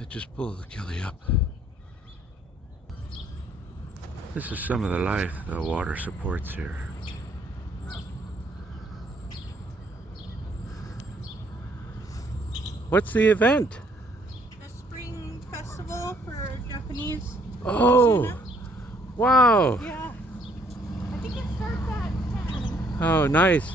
They just pull the Kelly up. This is some of the life the water supports here. What's the event? The spring festival for Japanese. Oh, Suna. wow. Yeah. I think it starts at 10. Oh, nice.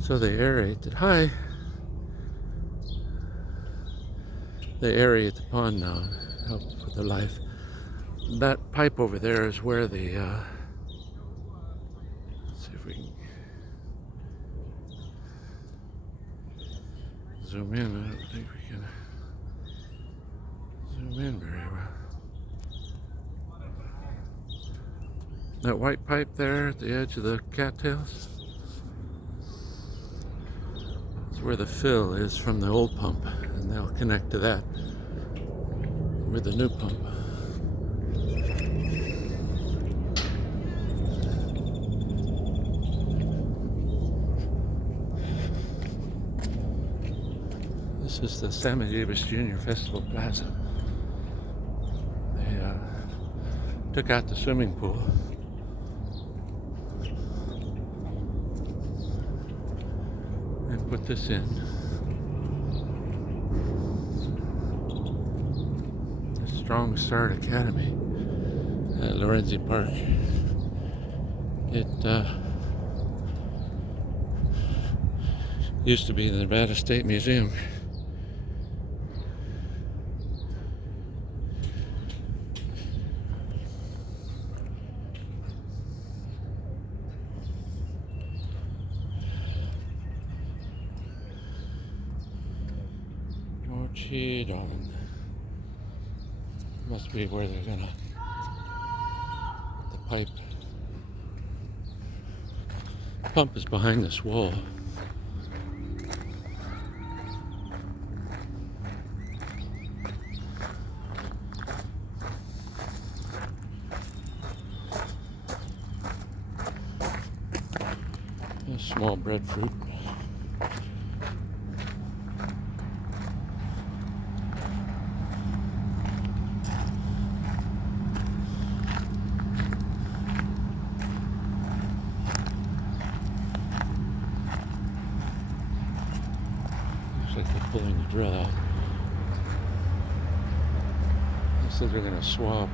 So they aerate it. Hi. They aerate the pond now to help with the life. That pipe over there is where the, let's see if we can zoom in. I don't think we can zoom in very well. That white pipe there at the edge of the cattails, it's where the fill is from the old pump, and they'll connect to that with the new pump. This is the Sammy Jr. Festival Plaza. They took out the swimming pool. And put this in. The Strong Start Academy at Lorenzi Park. It used to be the Nevada State Museum. Darling. Must be where they're gonna the pipe. The pump is behind this wall. A small breadfruit. Like they're pulling the drill out. They said they're going to swap.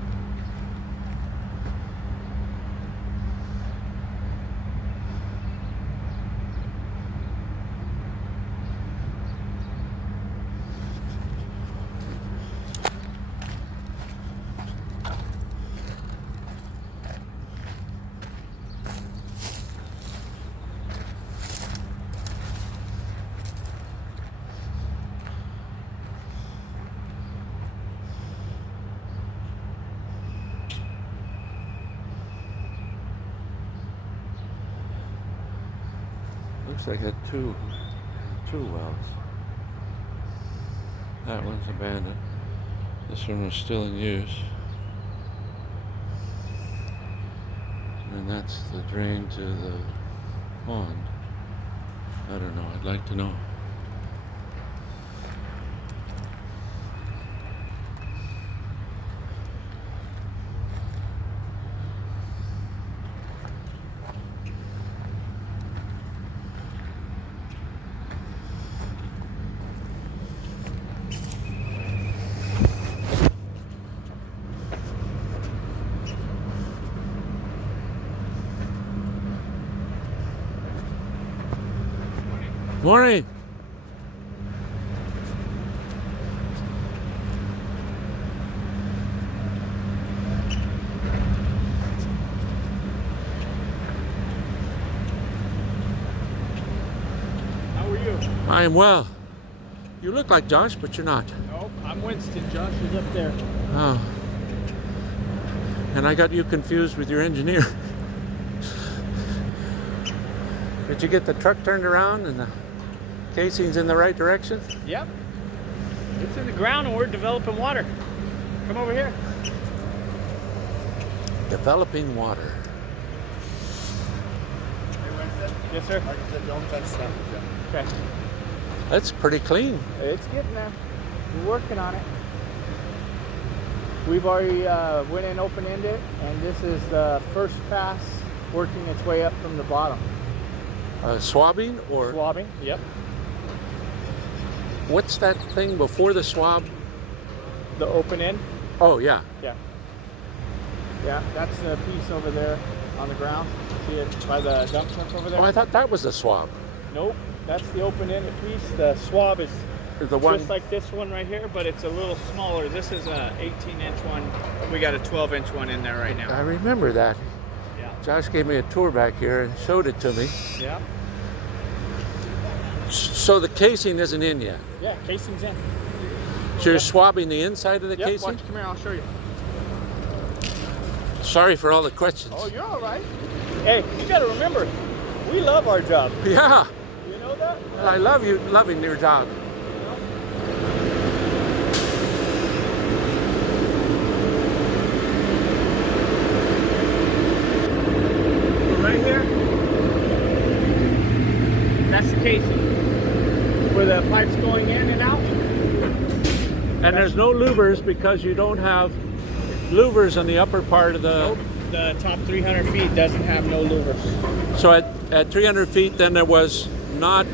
Looks like it had two wells. That one's abandoned. This one was still in use. And that's the drain to the pond. I don't know, I'd like to know. Morning. How are you? I am well. You look like Josh, but you're not. Nope, I'm Winston. Josh is up there. Oh. And I got you confused with your engineer. Did you get the truck turned around and the casing's in the right direction? Yep. It's in the ground and we're developing water. Come over here. Developing water. Yes, sir. Like I said, don't touch that. Okay. That's pretty clean. It's getting there. We're working on it. We've already went in open-ended, and this is the first pass working its way up from the bottom. Swabbing or Swabbing, yep. what's that thing before the swab? The open end. Oh yeah. Yeah. Yeah, that's the piece over there on the ground. See it by the dump truck over there? Oh, I thought that was the swab. Nope, that's the open-ended piece. The swab is The one. just like this one right here, but it's a little smaller. This is a 18-inch one. We got a 12-inch one in there right I now. remember that. Yeah. Josh gave me a tour back here and showed it to me. Yeah. So the casing isn't in yet. Yeah, casing's in. So you're swabbing the inside of the Yep, casing? watch, come here, I'll show you. Sorry for all the questions. Oh, you're all right. Hey, you got to remember, we love our job. Yeah, You know that? I love you loving your job. So right here, that's the casing, where the pipe's going in and out. And there's no louvers because you don't have louvers on the upper part of the... Nope. The top 300 feet doesn't have no louvers. So at 300 feet, then it was not...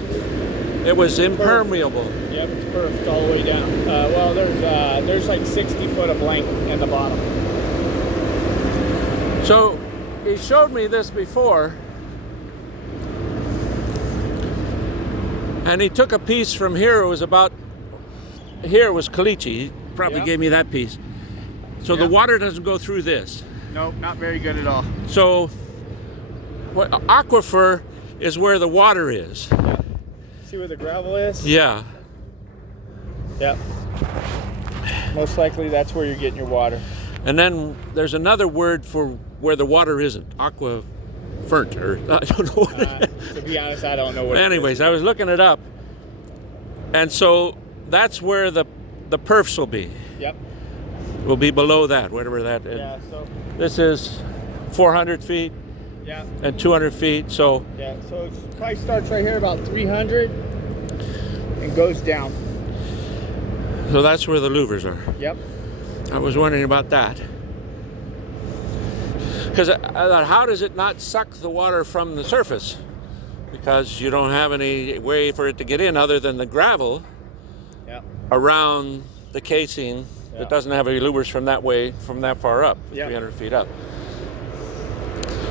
It was impermeable. Yep, it's perfect all the way down. Well, there's like 60 foot of length in the bottom. So he showed me this before. And he took a piece from here. It was about... Here was caliche. He probably Yep. gave me that piece. So the Yep. water doesn't go through this. Nope, not very good at all. So what aquifer is where the water is. See where the gravel is? Yeah. Yep. Most likely that's where you're getting your water. And then there's another word for where the water isn't. Aquafernt, or I don't know what it is. To be honest, I don't know what it is. Anyways, I was looking it up. And so that's where the perfs will be. Yep. Will be below that, whatever that is. Yeah, so, This is 400 feet yeah. and 200 feet. So Yeah, so it probably starts right here about 300 and goes down. that's where the louvers are. Yep. I was wondering about that. Because I thought, how does it not suck the water from the surface? Because you don't have any way for it to get in other than the gravel Yep. around the casing Yeah. that doesn't have any louvers from that way, from that far up, Yeah. 300 feet up.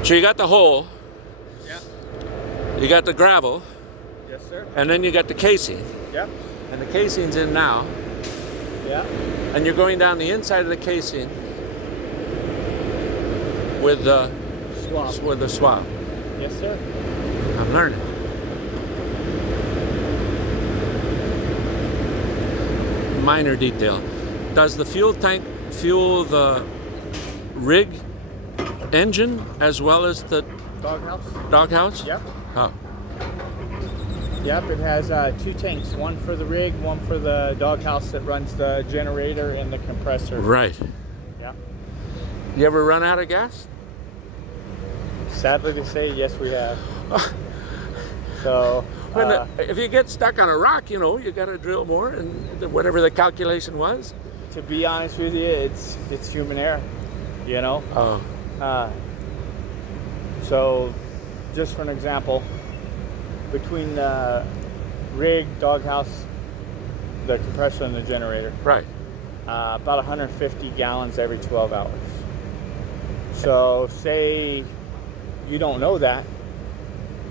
So you got the hole, Yep. you got the gravel, Yes, sir. and then you got the casing. Yep. And the casing's in now, Yeah. and you're going down the inside of the casing with the swab. Yes, sir. I'm learning. Minor detail. Does the fuel tank fuel the rig engine as well as the Doghouse? doghouse? Yep. Oh, Yep, it has 2 tanks, one for the rig, one for the doghouse that runs the generator and the compressor. right. Yeah. You ever run out of gas? Sadly to say, yes, we have. So, If you get stuck on a rock, you got to drill more, and whatever the calculation was. to be honest with you, it's human error, you know? Oh, So, just for an example, between the rig, doghouse, the compressor, and the generator, right. about 150 gallons every 12 hours. So, say you don't know that,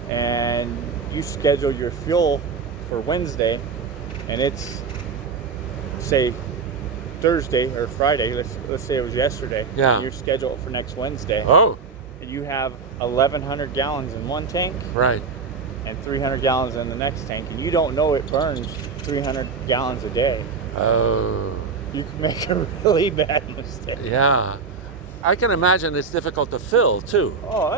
and you schedule your fuel for Wednesday, and it's, say, Thursday or Friday, let's say it was yesterday, Yeah. and you're scheduled for next Wednesday, Oh, and you have 1,100 gallons in one tank right. and 300 gallons in the next tank, and you don't know it burns 300 gallons a day, Oh, you can make a really bad mistake. yeah. I can imagine it's difficult to fill too. Oh,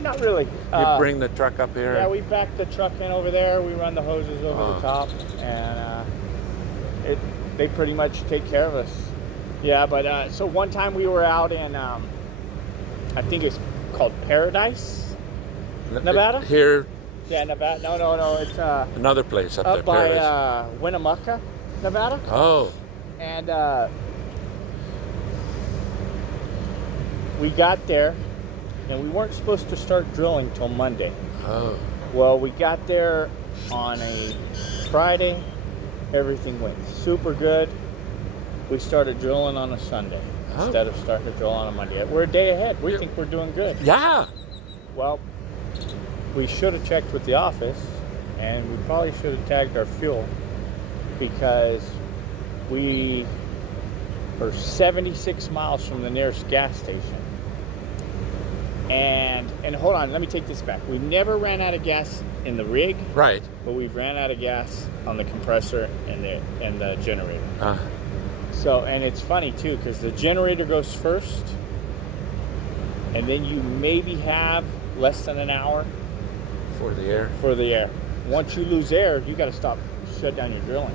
not really. You bring the truck up here. Yeah, we back the truck in over there. We run the hoses over the top, and they pretty much take care of us. Yeah, but so one time we were out in I think it's called Paradise, Nevada? Here, Yeah, Nevada. No. It's another place up up there. by Paradise. Winnemucca, Nevada. Oh, And we got there, and we weren't supposed to start drilling till Monday. oh. Well, we got there on a Friday. Everything went super good. We started drilling on a Sunday Oh. instead of starting to drill on a Monday. We're a day ahead. We think we're doing good. Yeah. Well, we should have checked with the office, and we probably should have tagged our fuel, because we are 76 miles from the nearest gas station. And hold on, let me take this back. We never ran out of gas in the rig, Right. but we've ran out of gas on the compressor and the generator. Uh, So, and it's funny too, because the generator goes first, and then you maybe have less than an hour for the air. for the air. Once you lose air, you got to shut down your drilling.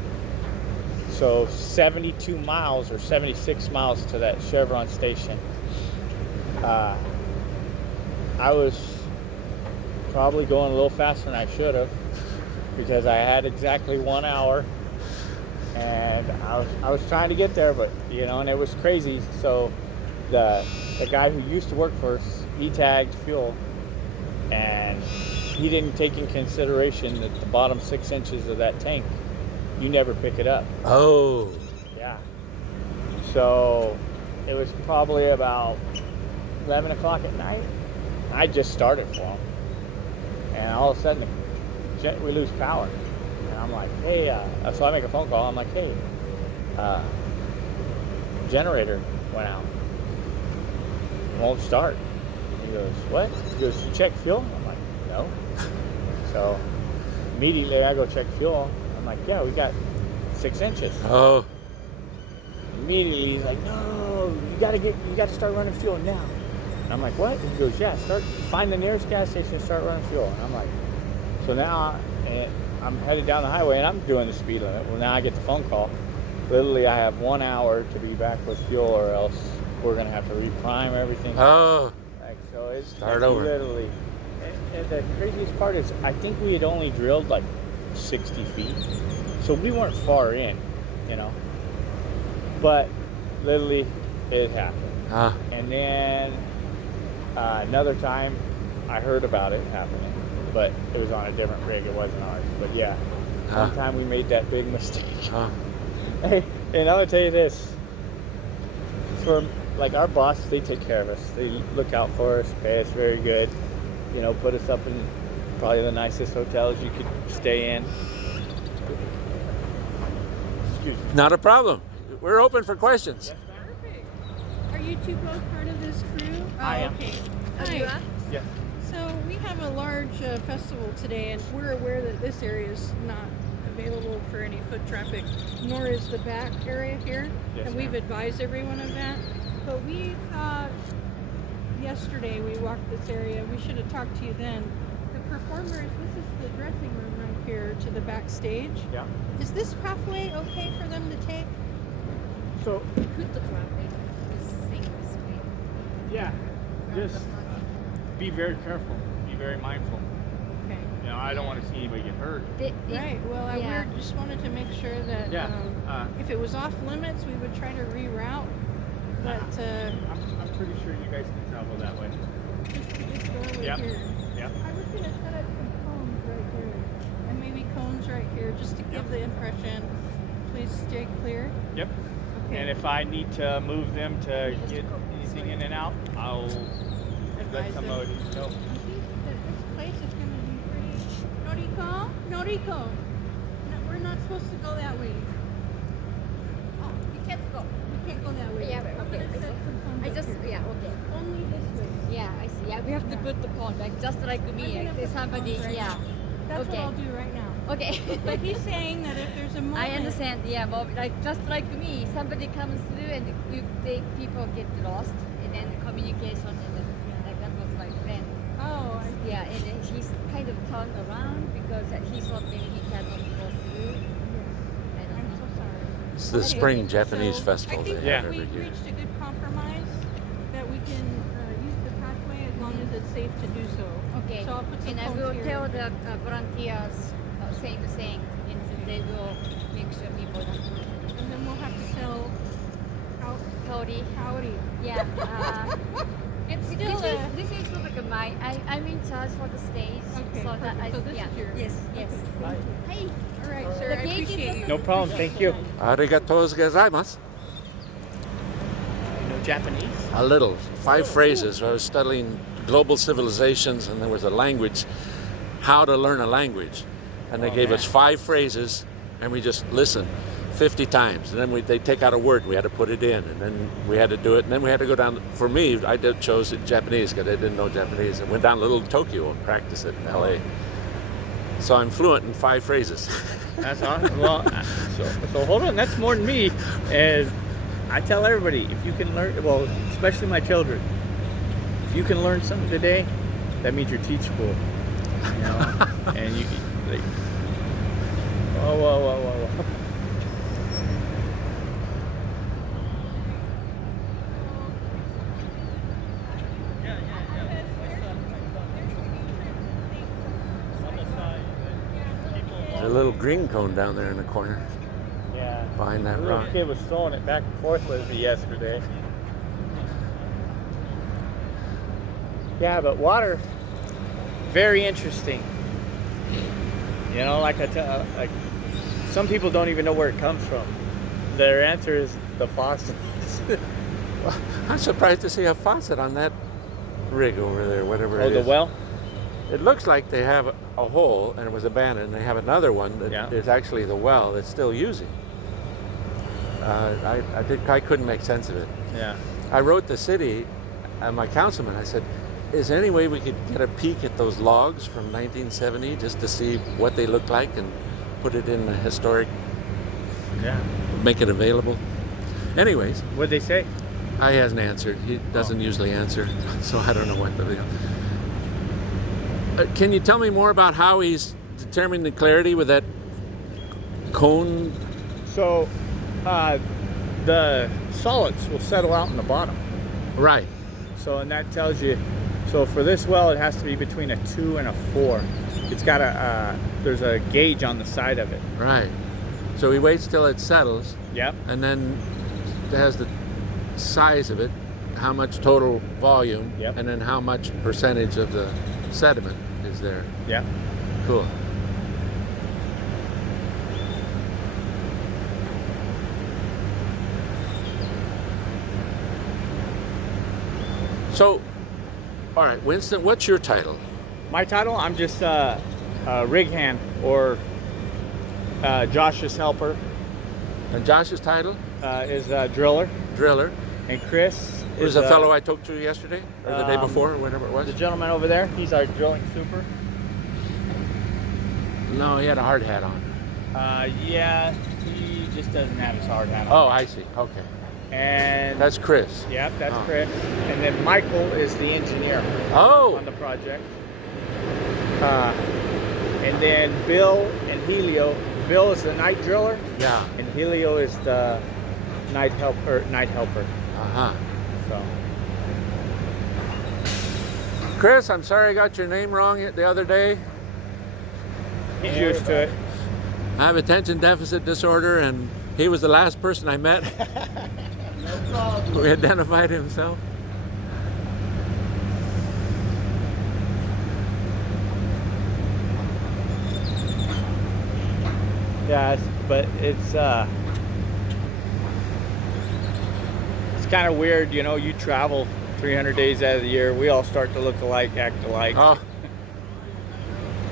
So 72 miles or 76 miles to that Chevron station. I was probably going a little faster than I should have, because I had exactly 1 hour, and I was trying to get there, but and it was crazy. So the guy who used to work for us, he tagged fuel, and he didn't take in consideration that the bottom 6 inches of that tank, you never pick it up. Oh. Yeah. So it was probably about 11 o'clock at night. I just started for him, and all of a sudden we lose power, and I'm like, hey, so I make a phone call. I'm like, hey, generator went out, it won't start. He goes, what? He goes, you check fuel? I'm like, no. So immediately I go check fuel. I'm like, yeah, we got 6 inches. Oh. Immediately he's like, no, you gotta start running fuel now. And I'm like, what? He goes, yeah, find the nearest gas station and start running fuel. And I'm like, so now I'm headed down the highway, and I'm doing the speed limit. Well, now I get the phone call. Literally, I have 1 hour to be back with fuel, or else we're gonna have to reprime everything. Oh. Like, so it's Start over. Literally. And the craziest part is, I think we had only drilled like 60 feet, so we weren't far in, But literally, it happened. And then another time, I heard about it happening, but it was on a different rig. It wasn't ours. But yeah, one time we made that big mistake. Hey, and I'm gonna tell you this: for like our boss, they take care of us. They look out for us, pay us very good. Put us up in probably the nicest hotels you could stay in. Excuse me. Not a problem. We're open for questions. Perfect. Are you two both part of this crew? Oh, I am. Okay. Oh, you Hi. are? Yeah. So we have a large festival today, and we're aware that this area is not available for any foot traffic, nor is the back area here. Yes, and we've ma'am. advised everyone of that. But we thought yesterday we walked this area. We should have talked to you then. The performers. This is the dressing room right here to the backstage. Yeah. Is this pathway okay for them to take? So Good to traffic. This thing is great. yeah, just be very careful. Be very mindful. Okay. I don't want to see anybody get hurt. Right. Well, yeah. we just wanted to make sure that Yeah. if it was off limits, we would try to reroute. But I'm pretty sure you guys can travel that way. this doorway Yep. here. Yep. I was gonna set up some cones right here, and maybe cones right here, just to give Yep. the impression. Please stay clear. Yep. Okay. And if I need to move them to get anything in and out, I'll let Advise somebody know. I think that this place is gonna be pretty. Noriko. No, we're not supposed to go that way. Oh, you can't go. We can't go that way. Yeah, but I'm okay. gonna set some cones I up just, here. yeah, okay. Only this way. Yeah, I see. Yeah, we have to put the phone back, just like me. I'm gonna There's put the somebody, phones right yeah. now. That's Okay. what I'll do right now. Okay. But he's saying that if there's a moment. I understand, yeah, but like just like me, somebody comes through and people get lost, and then communication, and then, like that was my friend. Oh, Yeah, and then he's kind of turned around because he thought maybe he cannot go through. I don't I'm know. so sorry. It's the spring Japanese So, festival I think they Yeah. have every we've year. reached a good compromise that we can use the patio safe to do so. Okay. So I'll put some And I cones will here. tell the volunteers same the same, and they will make sure people don't. And then we'll have to tell Cody. howdy. Yeah. It's still a... This is like I'm in charge for the stage. Okay, so that perfect. So this is your... Yes. Hey. All right, sir. I appreciate you. No problem. Thank you. Arigatou gozaimasu. You know Japanese? A little. 5 phrases. I was studying global civilizations, and there was a language, how to learn a language. And they gave us 5 phrases, and we just listened 50 times. And then they take out a word, we had to put it in, and then we had to do it. And then we had to go down. For me, chose Japanese because I didn't know Japanese. I went down to little Tokyo and practiced it in LA. So I'm fluent in 5 phrases. That's awesome. Well, so hold on. That's more than me. And I tell everybody, if you can learn, well, especially my children, if you can learn something today, that means you're teachable. You know, and you like, whoa. There's a little green cone down there in the corner Yeah. behind that The little rock. kid was throwing it back and forth with me yesterday. Yeah, but water, very interesting. You know, like like some people don't even know where it comes from. Their answer is the faucet. Well, I'm surprised to see a faucet on that rig over there, whatever Oh, it the is. well? It looks like they have a hole and it was abandoned. They have another one that is actually the well that's still using. I couldn't make sense of it. Yeah. I wrote the city, my councilman, I said, is there any way we could get a peek at those logs from 1970 just to see what they look like and put it in the historic, Yeah. make it available? Anyways, What'd they say? he hasn't answered. He doesn't usually answer, so I don't know what the deal. Can you tell me more about how he's determining the clarity with that cone? So, the solids will settle out in the bottom. Right. So, and that tells you, so for this well, it has to be between a 2 and a 4. It's got there's a gauge on the side of it. Right. So he waits till it settles, Yep. and then it has the size of it, how much total volume, Yep. and then how much percentage of the sediment is there. Yep. Cool. So, all right, Winston, what's your title? My title, I'm just rig hand or Josh's helper And Josh's title? is driller, Driller. and Chris Was is the fellow I talked to yesterday, or the day um, before, or whatever it was? the gentleman over there. He's our drilling super. No, he had a hard hat on. Yeah, he just doesn't have his hard hat on. Oh, I see. Okay. And That's Chris. yep, that's Oh. Chris. And then Michael is the engineer Oh, on the project. And then Bill and Helio. Bill is the night driller, yeah. and Helio is the night helper. Uh-huh. So Chris, I'm sorry I got your name wrong the other day. he's used to it. I have attention deficit disorder, and he was the last person I met who identified himself. Yeah, but it's kind of weird, you know. You travel 300 days out of the year. We all start to look alike, act alike. Oh.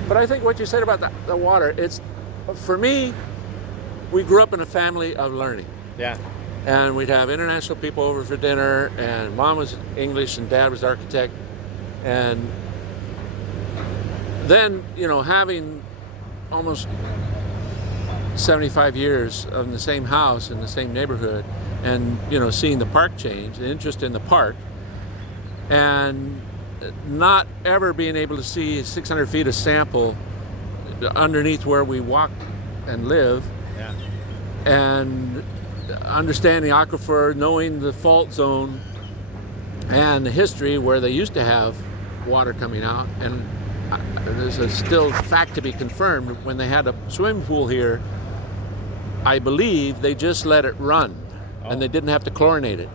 But I think what you said about the water, it's, for me, we grew up in a family of learning. Yeah. And we'd have international people over for dinner, and mom was English and dad was architect. And then, you know, having almost 75 years in the same house in the same neighborhood, and, you know, seeing the park change, the interest in the park, and not ever being able to see 600 feet of sample underneath where we walk and live, Yeah. and understanding the aquifer, knowing the fault zone and the history where they used to have water coming out. And there's a still fact to be confirmed. When they had a swimming pool here, I believe they just let it run, and they didn't have to chlorinate it,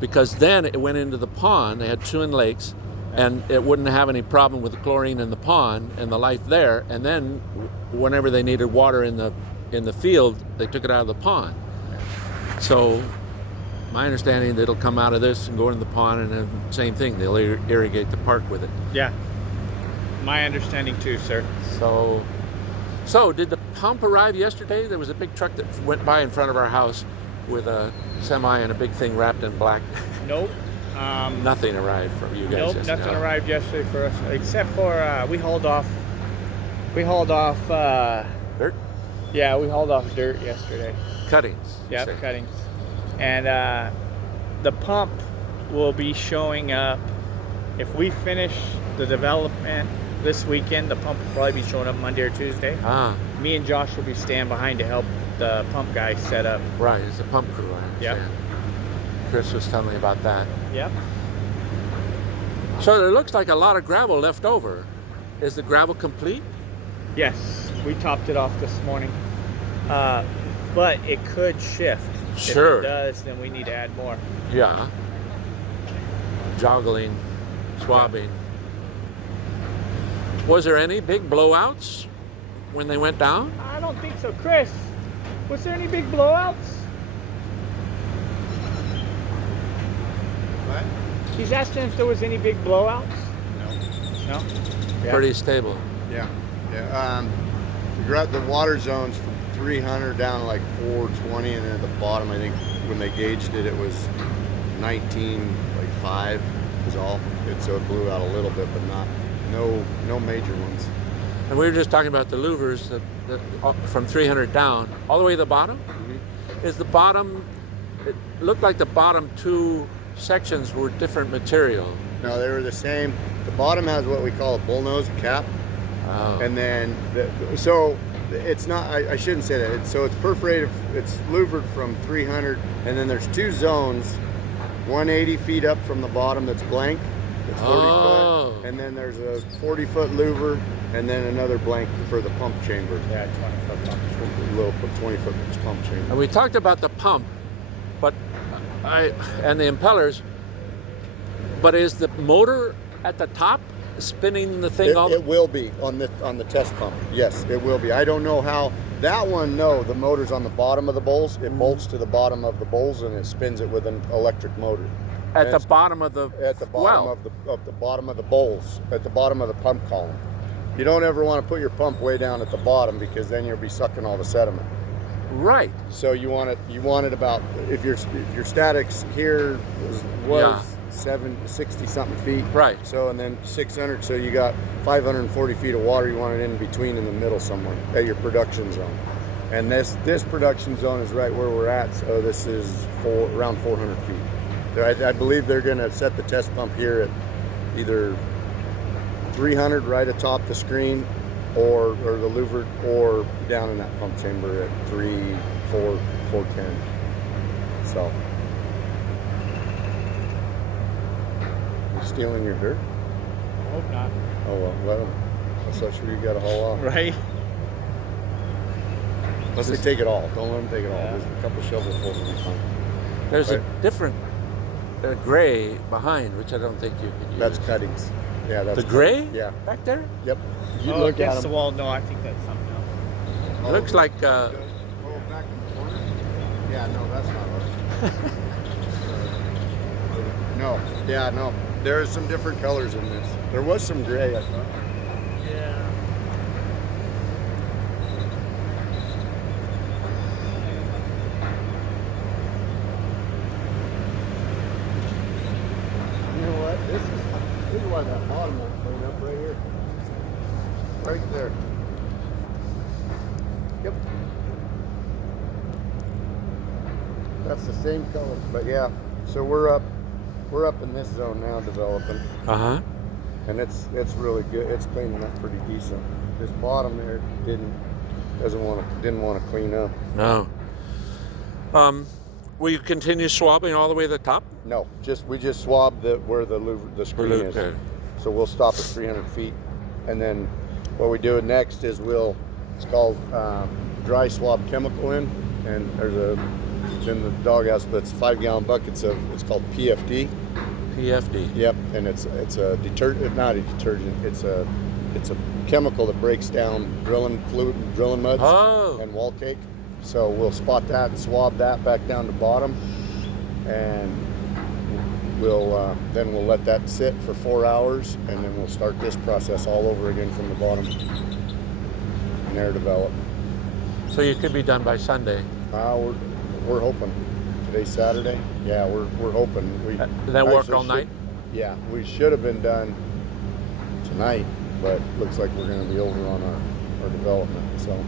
because then it went into the pond. They had twin lakes, and it wouldn't have any problem with the chlorine in the pond and the life there. And then whenever they needed water in the field, they took it out of the pond. So my understanding is it'll come out of this and go into the pond, and then same thing, they'll irrigate the park with it. Yeah. My understanding too, sir. So did the pump arrive yesterday? There was a big truck that went by in front of our house with a semi and a big thing wrapped in black. Nope. Nothing arrived from you guys Nope, yesterday. nothing arrived yesterday for us, except for we hauled off. Dirt? Yeah, we hauled off dirt yesterday. Cuttings. you Yep, say. cuttings. And the pump will be showing up if we finish the development this weekend. The pump will probably be showing up Monday or Tuesday. Ah, Me and Josh will be standing behind to help the pump guy set up. right. It's a pump crew, I Yep. understand. Chris was telling me about that. Yep. So there looks like a lot of gravel left over. Is the gravel complete? Yes, we topped it off this morning. But it could shift. Sure. If it does, then we need to add more. Yeah. Joggling, swabbing. Was there any big blowouts when they went down? I don't think so. Chris, was there any big blowouts? What? He's asking if there was any big blowouts. No. No? Yeah. Pretty stable. Yeah. Yeah. The water zones from 300 down to like 420, and then at the bottom, I think when they gauged it, it was 19.5 is all. So it blew out a little bit, but no major ones. And we were just talking about the louvers that from 300 down, all the way to the bottom. Mm-hmm. Is the bottom? It looked like the bottom two sections were different material. No, they were the same. The bottom has what we call a bullnose, a cap, Oh. and then so it's not. I shouldn't say that. So it's perforated. It's louvered from 300, and then there's two zones, 180 feet up from the bottom that's blank. It's 40 Oh. foot, and then there's a 40-foot louver, and then another blank for the pump chamber. Yeah, 20-foot pump. A little 20-foot pump chamber. And we talked about the pump, but and the impellers. But is the motor at the top spinning the thing all? It will be on the test pump. Yes, it will be. I don't know how that one. No, the motor's on the bottom of the bowls. It bolts to the bottom of the bowls and it spins it with an electric motor. At And the it's bottom of the at the bottom well. of the bottom of the bowls, at the bottom of the pump column. You don't ever want to put your pump way down at the bottom because then you'll be sucking all the sediment. Right. So you want it about if your statics here was 60 something feet. Right. So and then 600. So you got 540 feet of water. You want it in between in the middle somewhere at your production zone. And this production zone is right where we're at. So this is around 400 feet. I believe they're going to set the test pump here at either 300 right atop the screen, or the louvered, or down in that pump chamber at 410. So, you stealing your dirt? Hope not. Oh well, let them. I'm so sure you got to haul off. Right? Unless they take it all. Don't let them take it all. Yeah. There's a couple shovelfuls will be fine. There's a Right. different gray behind, which I don't think you could use. That's cuttings. Yeah, that's the gray? Yeah. Back there? Yep. You Oh, look at against the them. wall. No, I think that's something else. It looks like Oh, back in the corner? Yeah, no, that's not ours. No, yeah, no. There's some different colors in this. There was some gray, I thought. Yeah. You know what? This is why that bottom won't clean up right here. Right there. Yep. That's the same color. But yeah, so we're up in this zone now developing. Uh-huh. And it's really good. It's cleaning up pretty decent. This bottom there didn't want to clean up. No. Will you continue swabbing all the way to the top? No, we just swabbed where the screen is. Okay. So we'll stop at 300 feet. And then what we do next is it's called dry swab chemical in. And it's in the doghouse, but it's 5-gallon buckets it's called PFD. PFD. Yep, and it's a detergent, not a detergent. It's a chemical that breaks down drilling fluid, drilling muds, and wall cake. So we'll spot that and swab that back down to bottom, and we'll let that sit for 4 hours, and then we'll start this process all over again from the bottom, and air develop. So you could be done by Sunday. We're hoping. Today's Saturday. Yeah, we're hoping. That work all night? Yeah, we should have been done tonight, but looks like we're going to be over on our development. So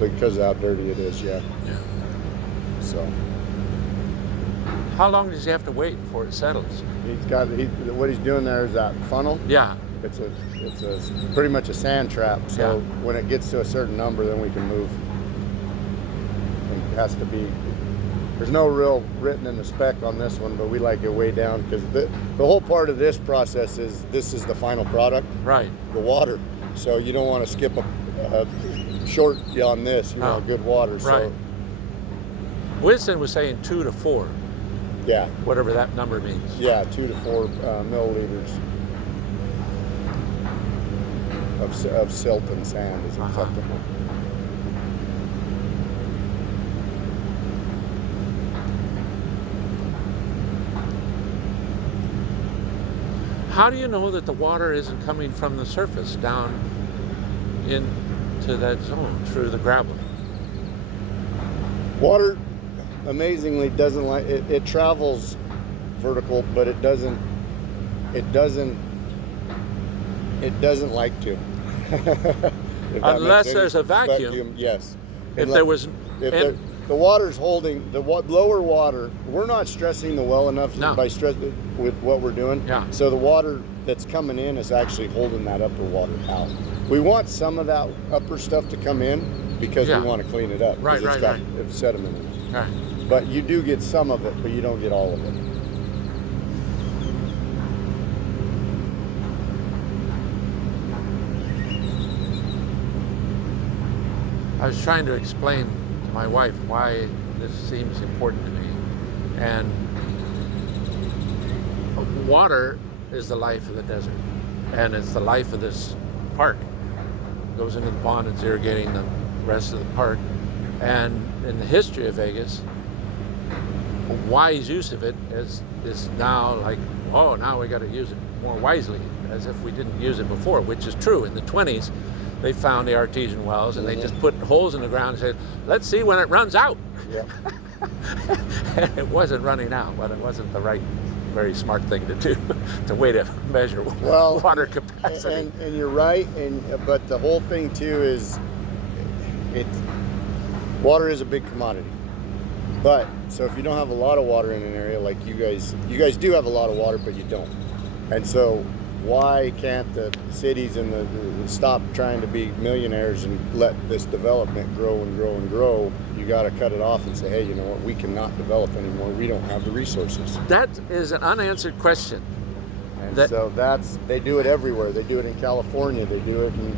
because of how dirty it is, yeah. So how long does he have to wait before it settles? What he's doing there is that funnel. Yeah. It's pretty much a sand trap. So when it gets to a certain number, then we can move. It has to be. There's no real written in the spec on this one, but we like it way down because the whole part of this process is this is the final product. Right. The water. So you don't want to skip a short on this, good water. Right. So Winston was saying 2 to 4. Yeah. Whatever that number means. Yeah, 2 to 4 milliliters of silt and sand is acceptable. How do you know that the water isn't coming from the surface down into that zone through the gravel? Water, amazingly, doesn't like it travels vertical, but it doesn't like to. Unless there's a vacuum. Yes. If there was. The water's holding the lower water. We're not stressing the well enough by stressing with what we're doing. Yeah. So the water that's coming in is actually holding that upper water out. We want some of that upper stuff to come in because we want to clean it up. Right. It's got sediment in it. Right. But you do get some of it, but you don't get all of it. I was trying to explain to my wife why this seems important to me. And water is the life of the desert. And it's the life of this park. It goes into the pond, it's irrigating the rest of the park. And in the history of Vegas, a wise use of it is now like, oh, now we got to use it more wisely, as if we didn't use it before, which is true. In the 20s, they found the artesian wells and they just put holes in the ground and said, let's see when it runs out. Yeah. And it wasn't running out, but it wasn't the right, very smart thing to do, to way to measure water capacity. And you're right, but the whole thing too is, water is a big commodity. But, so if you don't have a lot of water in an area like you guys do have a lot of water, but you don't. And so why can't the cities and stop trying to be millionaires and let this development grow and grow and grow? You got to cut it off and say, hey, you know what? We cannot develop anymore. We don't have the resources. That is an unanswered question. And so they do it everywhere. They do it in California. They do it in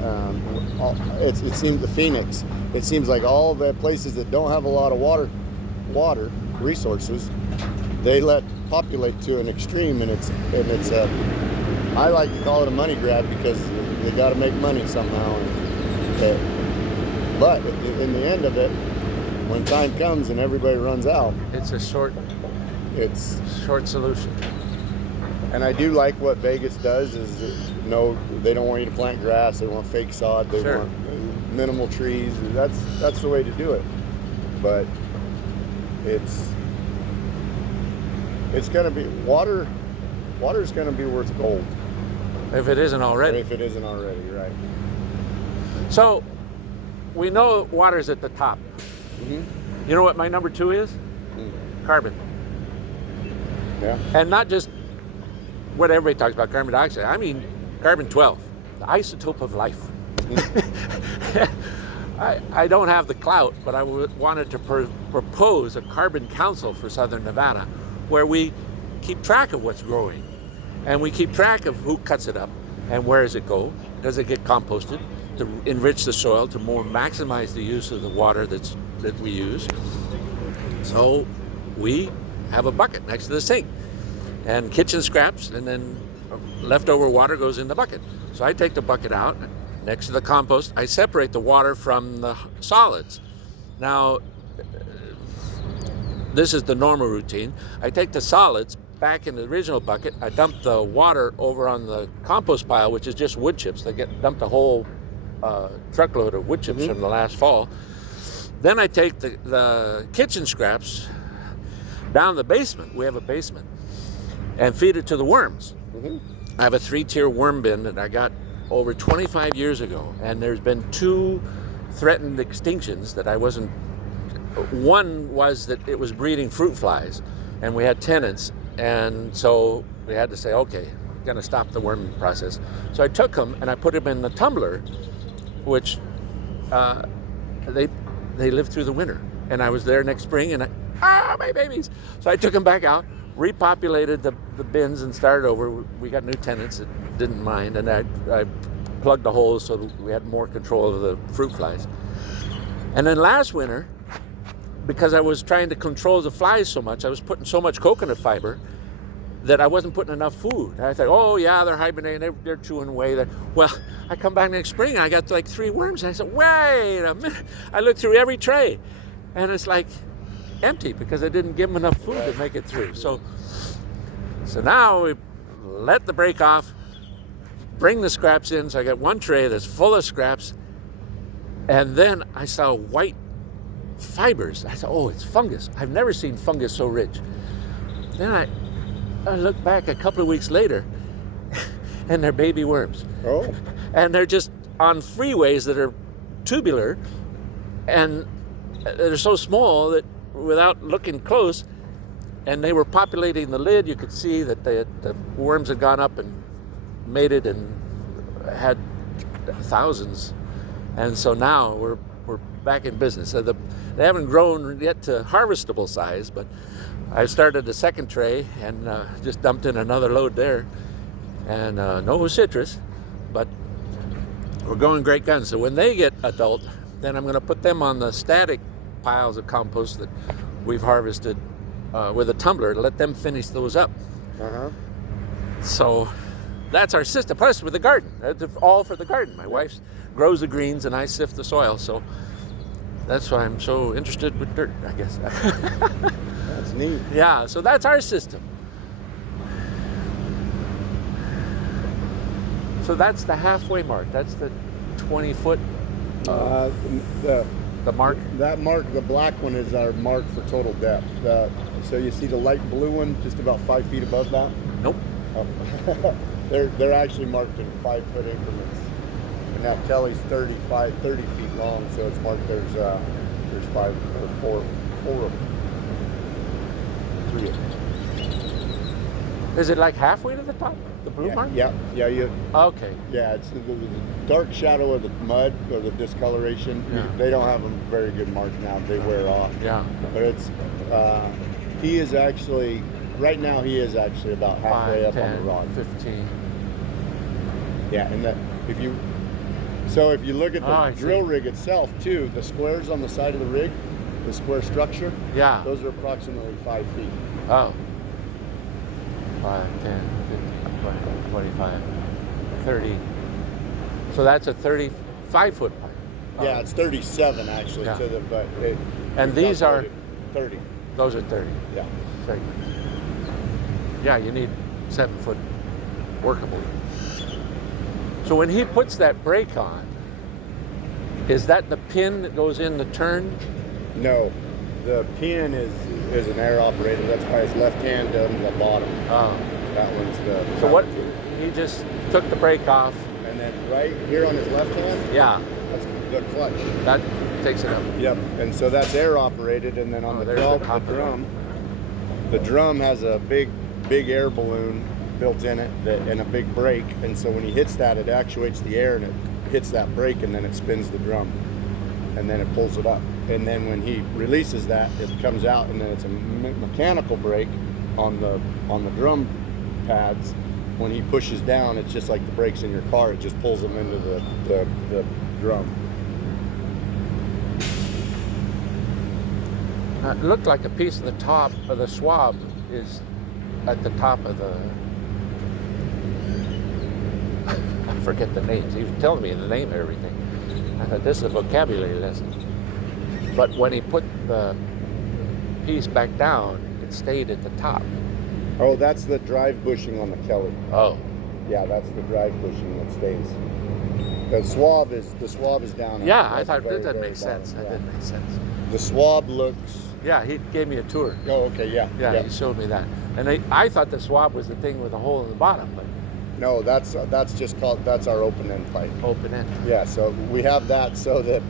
it seems the Phoenix. It seems like all the places that don't have a lot of water resources, they let populate to an extreme, and it's I like to call it a money grab because they got to make money somehow. But in the end of it, when time comes and everybody runs out, it's a short solution. And I do like what Vegas does is they don't want you to plant grass. They want fake sod. They want minimal trees. That's the way to do it. But it's going to be water. Water's going to be worth gold. If it isn't already. If it isn't already, right. So, we know water's at the top. Mm-hmm. You know what my number 2 is? Carbon. Yeah. And not just what everybody talks about, carbon dioxide. I mean carbon-12, the isotope of life. I don't have the clout, but I wanted to propose a carbon council for Southern Nevada where we keep track of what's growing And we keep track of who cuts it up and where does it go. Does it get composted to enrich the soil, to more maximize the use of the water that we use? So we have a bucket next to the sink and kitchen scraps, and then leftover water goes in the bucket. So I take the bucket out next to the compost. I separate the water from the solids. Now, this is the normal routine. I take the solids back in the original bucket. I dump the water over on the compost pile, which is just wood chips. They get dumped a whole truckload of wood chips from the last fall. Then I take the kitchen scraps down the basement. We have a basement, and feed it to the worms. I have a 3-tier worm bin that I got over 25 years ago, and there's been 2 threatened extinctions that I wasn't. One was that it was breeding fruit flies, and we had tenants, and so we had to say, okay, we're gonna stop the worm process. So I took them and I put them in the tumbler, which they lived through the winter, and I was there next spring, and my babies. So I took them back out, repopulated the bins, and started over. We got new tenants that didn't mind, and I plugged the holes so that we had more control of the fruit flies. And then last winter, because I was trying to control the flies so much, I was putting so much coconut fiber that I wasn't putting enough food. And I thought, oh yeah, they're hibernating, they're chewing away. Well, I come back next spring, and I got like 3 worms, and I said, wait a minute. I looked through every tray, and it's like empty because I didn't give them enough food to make it through. So now we let the break off, bring the scraps in. So I got 1 tray that's full of scraps, and then I saw white fibers. I thought, oh, it's fungus. I've never seen fungus so rich. Then I looked back a couple of weeks later, and they're baby worms. Oh. And they're just on freeways that are tubular, and they're so small that without looking close, and they were populating the lid. You could see that the worms had gone up and mated and had thousands. And so now we're back in business. So they haven't grown yet to harvestable size, but I started the 2nd tray and just dumped in another load there. And no citrus, but we're going great guns. So when they get adult, then I'm going to put them on the static piles of compost that we've harvested with a tumbler to let them finish those up. So that's our system. Plus with the garden, it's all for the garden. My wife grows the greens and I sift the soil. So that's why I'm so interested with dirt, I guess. That's neat. Yeah, so that's our system. So that's the halfway mark. That's the 20-foot the mark. That mark, the black one, is our mark for total depth. So you see the light blue one just about 5 feet above that? Nope. Oh. They're actually marked in 5-foot increments. And that Kelly's 30 feet long, so it's marked. There's 5 or 4 of them. 3 of them. Is it like halfway to the top? The blue mark? Yeah. Okay. Yeah, it's the dark shadow of the mud or the discoloration. Yeah. They don't have a very good mark now. They wear off. Yeah. But it's he is actually right now. He is actually about halfway 5, up 10, on the rod. 15. Yeah, and that if you look at the drill rig itself too, the squares on the side of the rig, the square structure. Yeah. Those are approximately 5 feet. Oh. 5, 10, 15, 20, 25, 30. So that's a 35-foot pipe. Yeah, it's 37 actually. Yeah. And these are 30. Those are 30. Yeah. 30. Yeah, you need 7-foot workable. So when he puts that brake on, is that the pin that goes in the turn? No, the pin is an air operator. That's by his left hand down to the bottom. Oh. That one's the. So what? He just took the brake off. And then right here on his left hand. Yeah. That's the clutch. That takes it up. Yep. And so that's air operated, and then on the belt, the drum. The drum has a big air balloon built in it and a big brake, and so when he hits that, it actuates the air and it hits that brake, and then it spins the drum, and then it pulls it up. And then when he releases that, it comes out, and then it's a mechanical brake on the drum pads, when he pushes down, it's just like the brakes in your car. It just pulls them into the drum. It looked like a piece of the top of the swab is at the top of the. I forget the names. He was telling me the name of everything. I thought this is a vocabulary lesson. But when he put the piece back down, it stayed at the top. Oh, that's the drive bushing on the Kelly. Oh, Yeah, that's the drive bushing that stays. The swab is down. yeah. at I the thought very, that didn't very make sense. bottom. That didn't make sense. The swab looks. Yeah, he gave me a tour. Oh, okay, yeah. Yeah, he showed me that. And I thought the swab was the thing with a hole in the bottom, but No, that's just called. That's our open end pipe. open end. Yeah, so we have that so that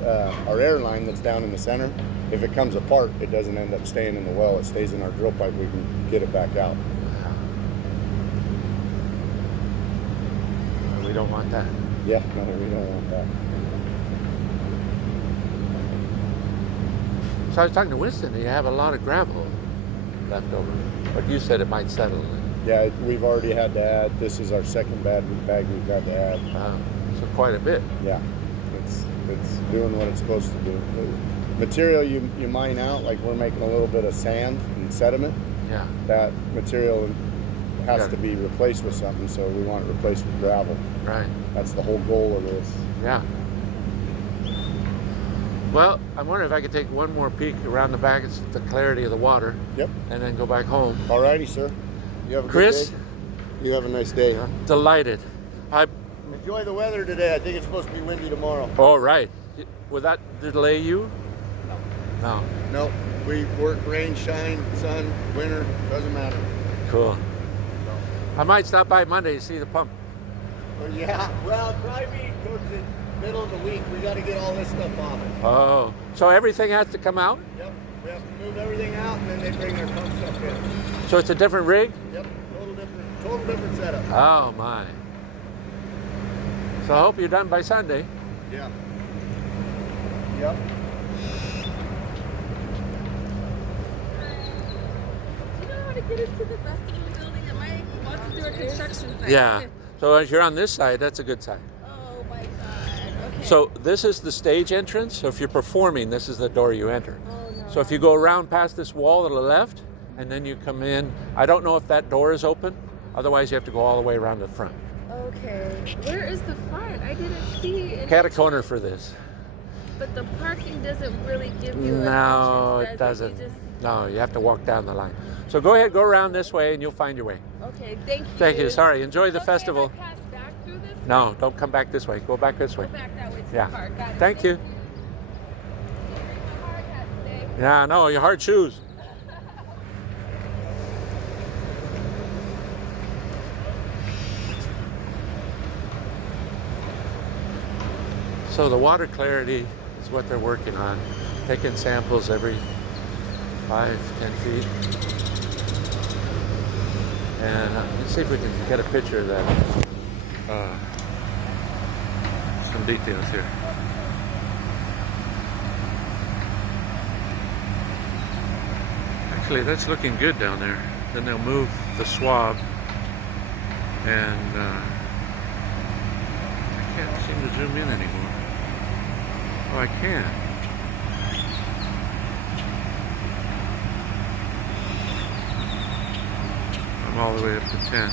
our air line that's down in the center, if it comes apart, it doesn't end up staying in the well. It stays in our drill pipe. We can get it back out. We don't want that. Yeah, no, we don't want that. So I was talking to Winston, and you have a lot of gravel left over. But you said it might settle. Yeah, we've already had to add. This is our second bag we've had to add. So quite a bit. Yeah, it's doing what it's supposed to do. The material you mine out, like we're making a little bit of sand and sediment. Yeah. That material has Yeah. to be replaced with something, so we want it replaced with gravel. Right. That's the whole goal of this. Yeah. Well, I'm wondering if I could take one more peek around the back at the clarity of the water. Yep. And then go back home. Alrighty, sir. You have a Chris? good day. You have a nice day, huh? Delighted. Enjoy the weather today. I think it's supposed to be windy tomorrow. All right. Would that delay you? No. No, we work rain, shine, sun, winter, doesn't matter. Cool. I might stop by Monday to see the pump. Well, yeah, well, probably be towards the middle of the week. We got to get all this stuff off it. Oh. So everything has to come out? Yep, we have to move everything out, and then they bring their pump stuff in. So it's a different rig? Yep, total different setup. Oh, my. So I hope you're done by Sunday. Yeah. Yep. Do you know how to get into the festival building? Am I walking through a construction site? Yeah. So as you're on this side, that's a good side. Oh my god. Okay. So this is the stage entrance. So if you're performing, this is the door you enter. Oh no. So if you go around past this wall to the left, and then you come in, I don't know if that door is open. Otherwise, you have to go all the way around the front. Okay. Where is the front? I didn't see any. Cat a corner for this. But the parking doesn't really give you an No, entrance, it does doesn't. You just... No, you have to walk down the line. So go ahead, go around this way, and you'll find your way. Okay, thank you. Thank you. Sorry. Enjoy the Okay, festival. If I pass back through this? No, don't come back this way. Go back this way. Go back that way to Yeah. the park. Got it. Thank you. Wearing my hard hat today. Yeah, no, your hard shoes. So the water clarity is what they're working on. Taking samples every 5-10 feet. And let's see if we can get a picture of that. Some details here. Actually, that's looking good down there. Then they'll move the swab, and I can't seem to zoom in anymore. Oh, I can. I'm all the way up to 10.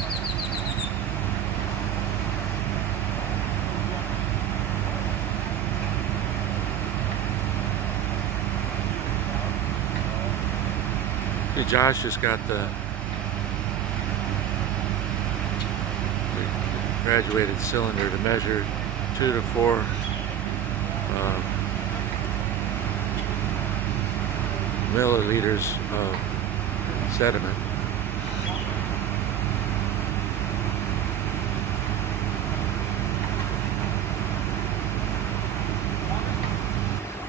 See, Josh just got the graduated cylinder to measure 2 to 4 milliliters of sediment.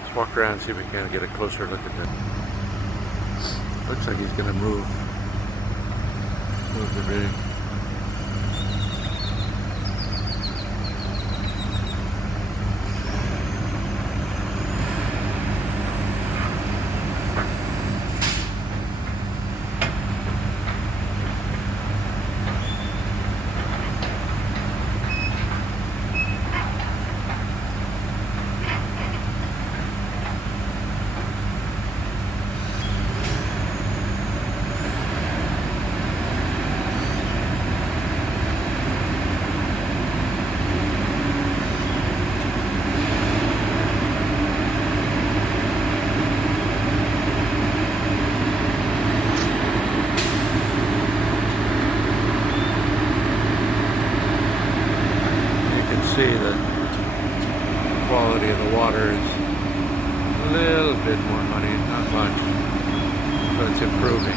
Let's walk around and see if we can get a closer look at that. Looks like he's going to move the rig. see the quality of the water is a little bit more muddy, not much, but it's improving.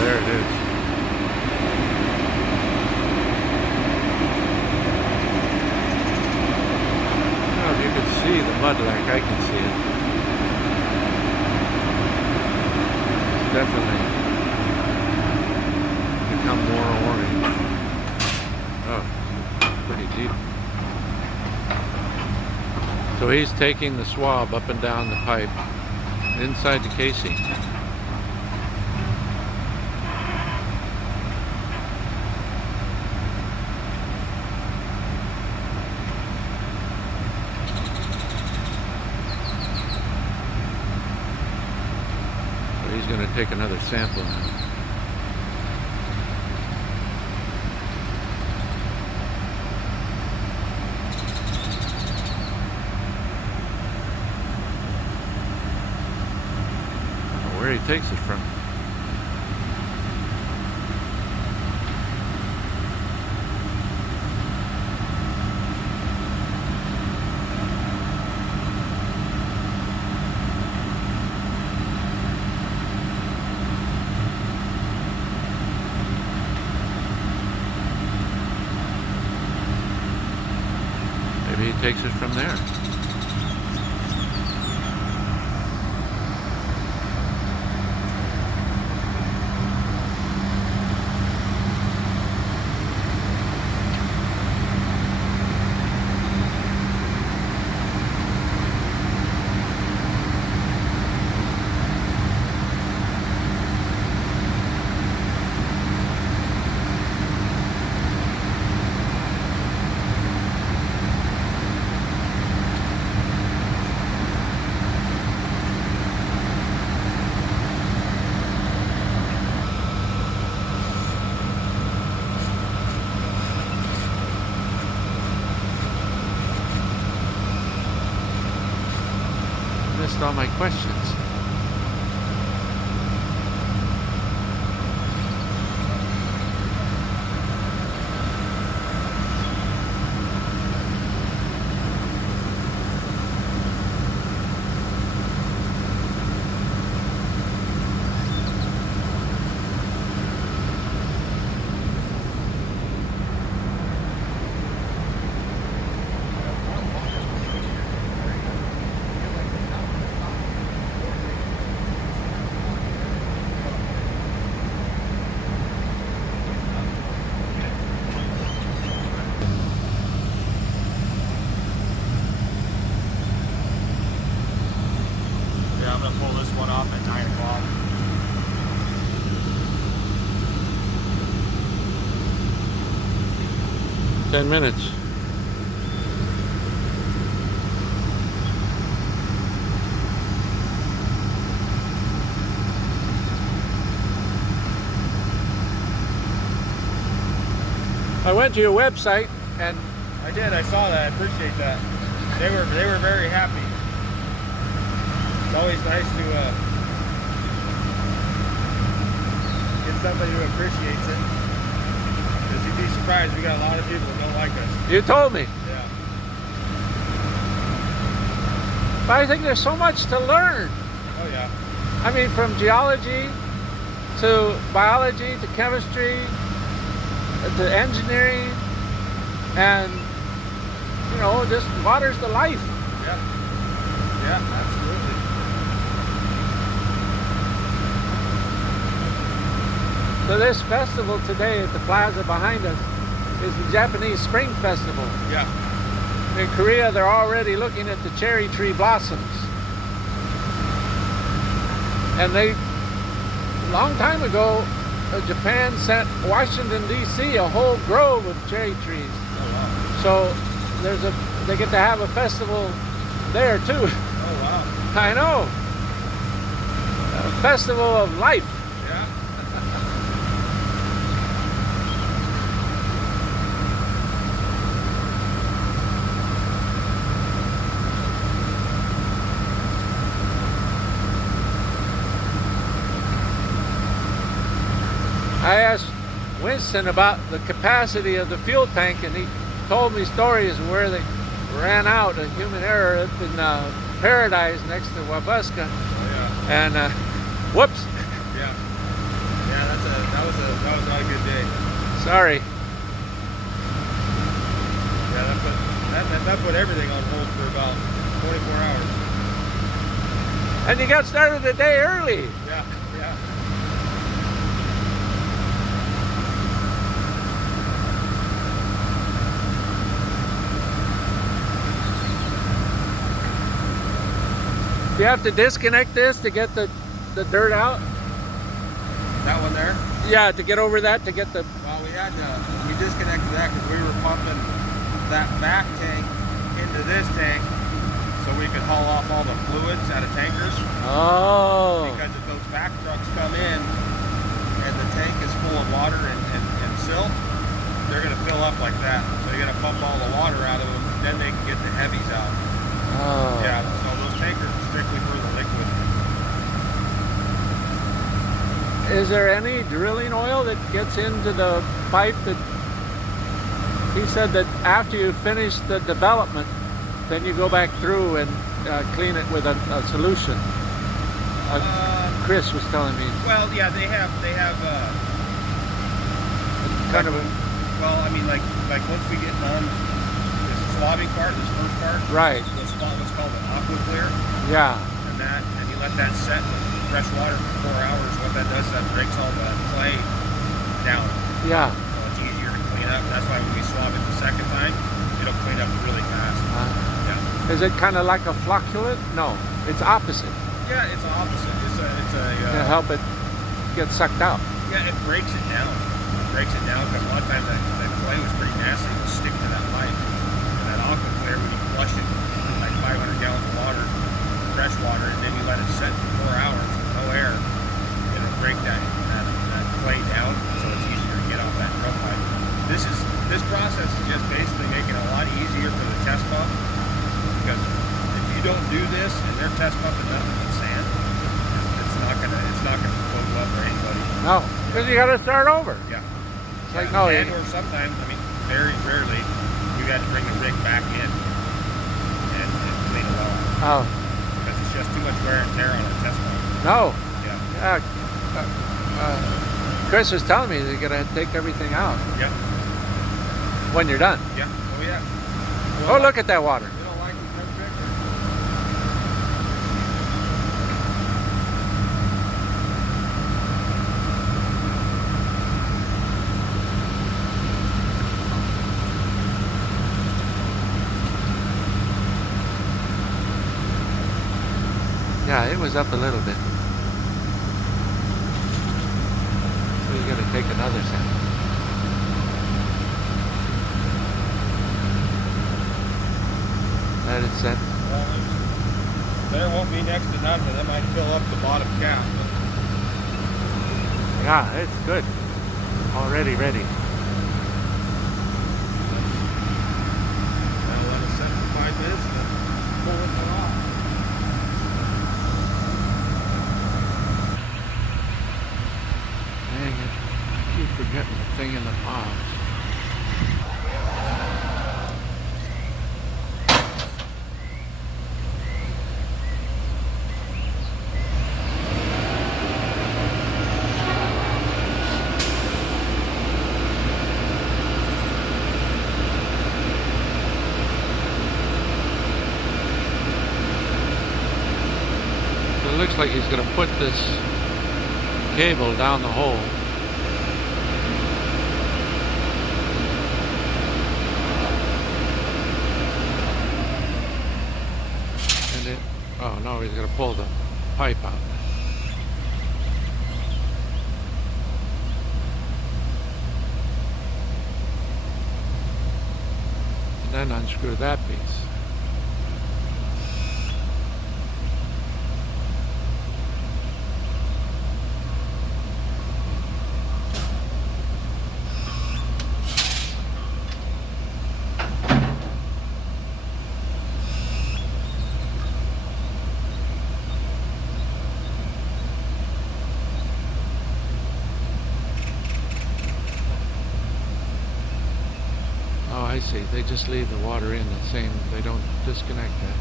There it is. Well, if you could see the mud like I can see it. It's definitely become more orange. Oh, pretty deep. So he's taking the swab up and down the pipe inside the casing. He's going to take another sample now. I don't know where he takes it from. Maybe he takes it from there. Missed all my questions. Yeah, I'm gonna pull this one off at 9 o'clock. Ten minutes. I went to your website and I did. I saw that. I appreciate that. They were very happy. It's always nice to get somebody who appreciates it. Because you'd be surprised, we got a lot of people who don't like us. you told me. Yeah. But I think there's so much to learn. Oh yeah. I mean, from geology to biology to chemistry to engineering, and you know, just water's the life. Yeah. Yeah, absolutely. So this festival today at the Plaza behind us is the Japanese Spring Festival. Yeah. In Korea, they're already looking at the cherry tree blossoms. And they, a long time ago, Japan sent Washington, D.C. a whole grove of cherry trees. Oh, wow. So they get to have a festival there too. Oh, wow. I know. A festival of life. Yeah. I asked Winston about the capacity of the fuel tank, and he told me stories where they ran out of human error up in Paradise next to Wabasca. Oh, yeah. And whoops, Yeah. Yeah, that was not a good day. sorry. Yeah, that put everything on hold for about 24 hours. And you got started a day early. Yeah, yeah. Do you have to disconnect this to get the dirt out? That one there? Yeah, to get over that, to get the... Well, we disconnected that because we were pumping that back tank into this tank so we could haul off all the fluids out of tankers. Oh. Because if those back trucks come in and the tank is full of water and silt, they're going to fill up like that. So you're going to pump all the water out of them, then they can get the heavies out. Oh. Yeah, so those tankers are strictly for the liquid. Is there any drilling oil that gets into the pipe that... He said that after you finish the development, then you go back through and clean it with a solution. Chris was telling me. Well, yeah, they have Kind of a... well, I mean, like once we get done this swabbing part, this first part, Right. we'll swab what's called an aqua clear, Yeah. and you let that set in fresh water for 4 hours. What that does is that breaks all the clay down, Yeah. so it's easier to clean up. That's why when we swab it the second time, it'll clean up really fast. Yeah. Is it kind of like a flocculent? No, it's opposite. Yeah, it's opposite. To help it get sucked out. Yeah, it breaks it down. Because a lot of times that clay was pretty nasty. It will stick to that pipe. And that aqua clear, when you flush it like 500 gallons of water, fresh water, and then you let it set for 4 hours with no air, it'll break that clay down, so it's easier to get off that drum pipe. This process is just basically making it a lot easier for the test pump, because if you don't do this and they're test pumping nothing but sand, it's not gonna flow well for anybody. No, because you got to start over. Yeah. It's like, no, And or sometimes, I mean, very rarely, we got to bring the rig back in and clean it well out. Oh, Because it's just too much wear and tear on our test pump. no. Yeah. Chris was telling me they're going to take everything out Yeah. when you're done. Yeah. Oh, yeah. Oh, look at that water. You don't like it, come picture. Yeah, it was up a little bit. So you got to take another sample. Let it set. Well, there won't be next to nothing. That might fill up the bottom cap. Yeah, it's good. Already ready. I'll let it set for 5 minutes and then pull it off. Dang it. I keep forgetting the thing in the files. It looks like he's going to put this cable down the hole. And it, oh no, he's going to pull the pipe out. And then unscrew that piece. see, they just leave the water in the same, they don't disconnect that.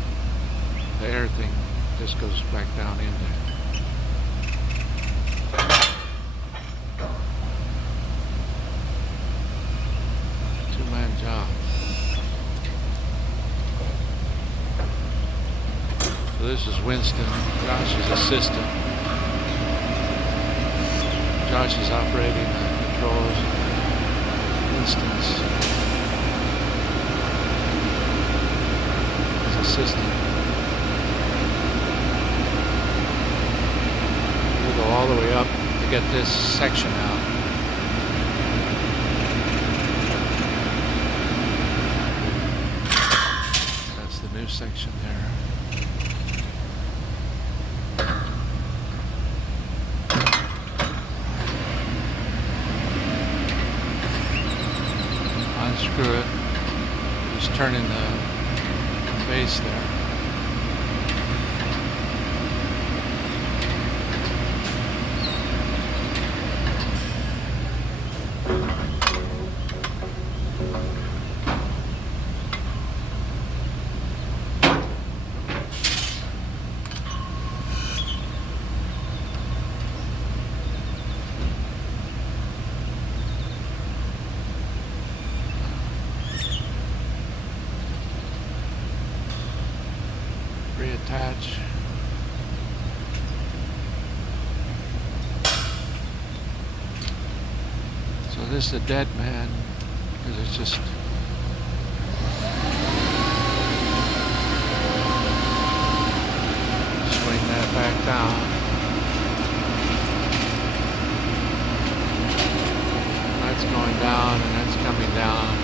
The air thing just goes back down in there. Two-man job. So this is Winston, Josh's assistant. Josh is operating the controls. Winston's his assistant. We'll go all the way up to get this section out. That's the new section there. Unscrew it. Just turning the base there. Reattach. So this is a dead man because it's just swing that back down. That's going down and that's coming down.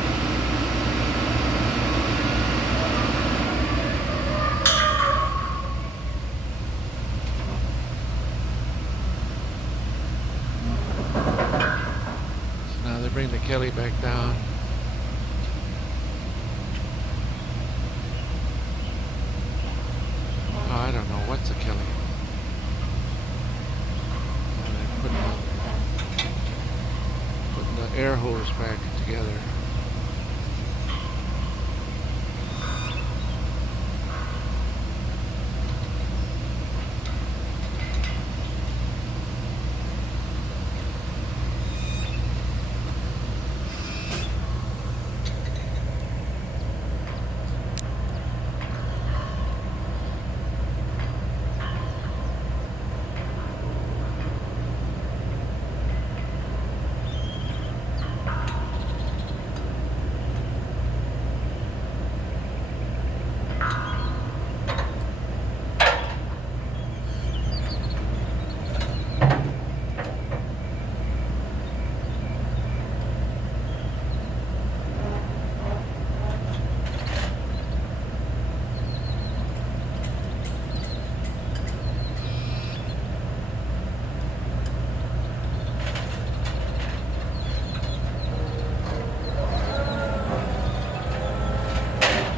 Bring the Kelly back down. Oh, I don't know what's a Kelly. And they're putting the air hose back together.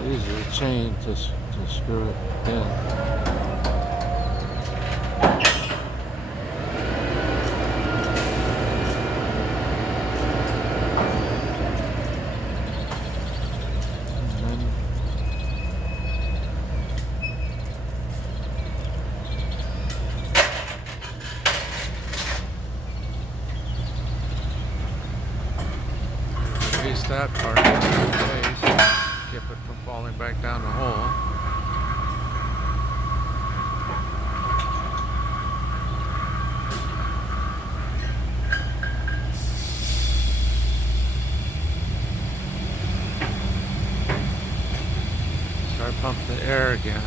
Use the chain to screw it in. Release that part. Keep it from falling back down the hole. Start pumping the air again.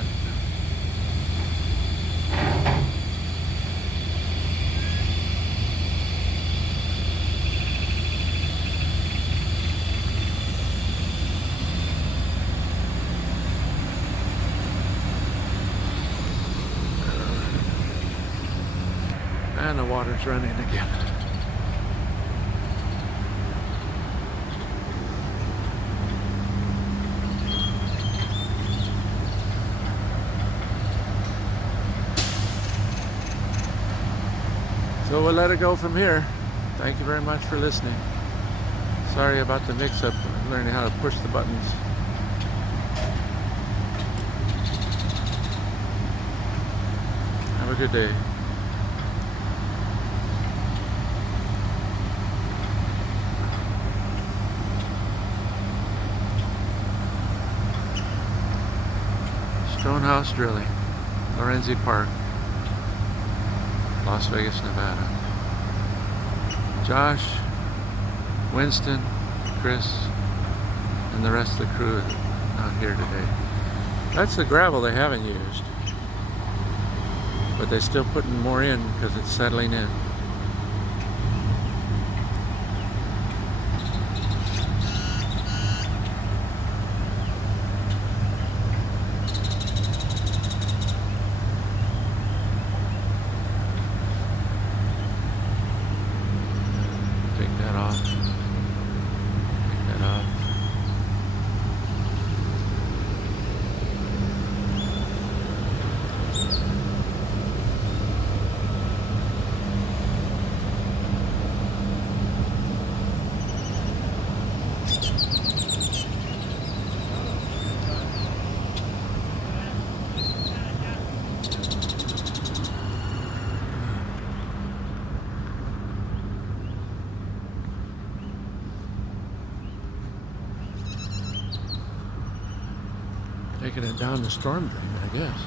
And the water's running again. So we'll let it go from here. Thank you very much for listening. Sorry about the mix-up. learning how to push the buttons. Have a good day. Stonehouse Drilling, Lorenzi Park, Las Vegas, Nevada. Josh, Winston, Chris, and the rest of the crew out here today. That's the gravel they haven't used, but they're still putting more in because it's settling in. Take that off. Take that off. Taking it down the storm drain, I guess.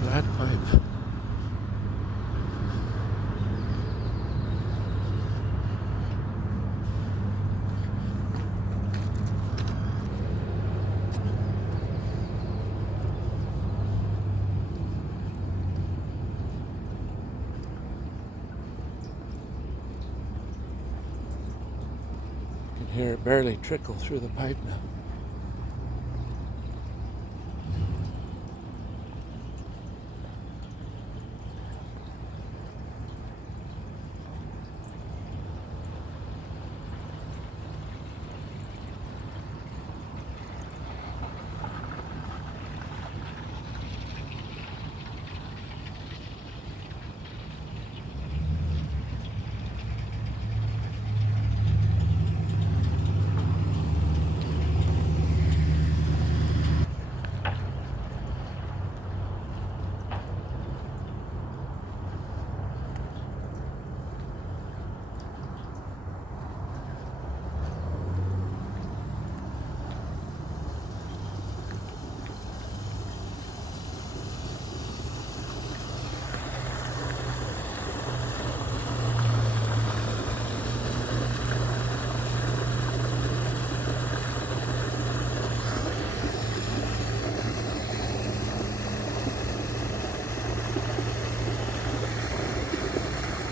Flat pipe. You can hear it barely trickle through the pipe now.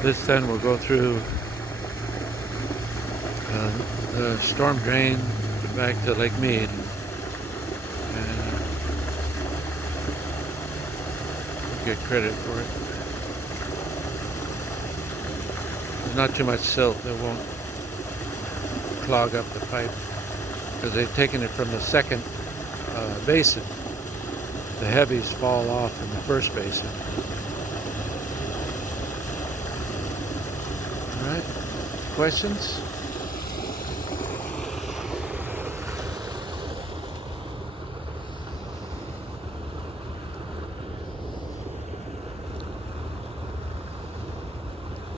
This then will go through the storm drain back to Lake Mead. And get credit for it. There's not too much silt that won't clog up the pipe because they've taken it from the second basin. The heavies fall off in the first basin. All right, questions?